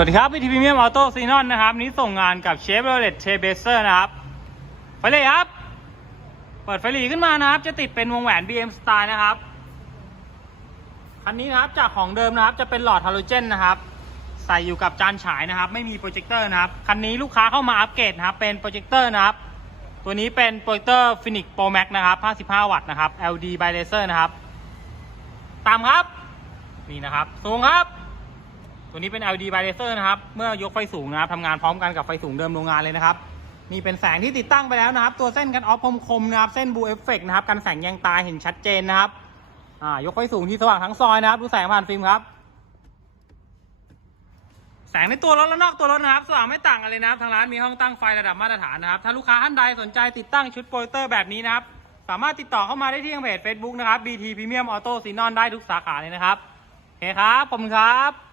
สวัสดีครับวิทีพีเมียมออโต้ซีนอนนะครับ นี้ส่งงานกับเชฟโรเลตเชเบเซอร์นะครับ ไฟเลยครับ เปิดไฟหลีขึ้นมานะครับ จะติดเป็นวงแหวน BM Style นะครับ คันนี้นะครับจากของเดิมนะครับ จะเป็นหลอดฮาโลเจนนะครับ ใส่อยู่กับจานฉายนะครับ ไม่มีโปรเจคเตอร์นะครับ คันนี้ลูกค้าเข้ามาอัปเกรดนะครับ เป็นโปรเจคเตอร์นะครับ ตัวนี้เป็นโปรเจคเตอร์ Phoenix Pro Max นะครับ 55 วัตต์นะครับ LD by laser นะครับ ตามครับ นี่นะครับ สูงครับ ตัวนี้เป็น LED by laser นะครับ เมื่อยกไฟสูงนะครับทำงานพร้อมกันกับไฟสูงเดิมโรงงานเลยนะครับ นี่เป็นแสงที่ติดตั้งไปแล้วนะครับ ตัวเส้นกันออฟคมๆนะครับ เส้นบูเอฟเฟกนะครับ กันแสงแยงตาเห็นชัดเจนนะครับ อ่ายกไฟสูงที่สว่างทั้งซอยนะครับ ดูแสงผ่านฟิล์มครับ แสงในตัวรถและนอกตัวรถนะครับ สว่างไม่ต่างกันเลยนะครับ ทางร้านมีห้องตั้งไฟระดับมาตรฐานนะครับ ถ้าลูกค้าท่านใดสนใจติดตั้งชุดโปรเจคเตอร์แบบนี้นะครับ สามารถติดต่อเข้ามาได้ที่ทางเพจ Facebook นะครับ BT Premium Auto Xenon ได้ทุกสาขาเลยนะครับโอเคครับขอบคุณครับ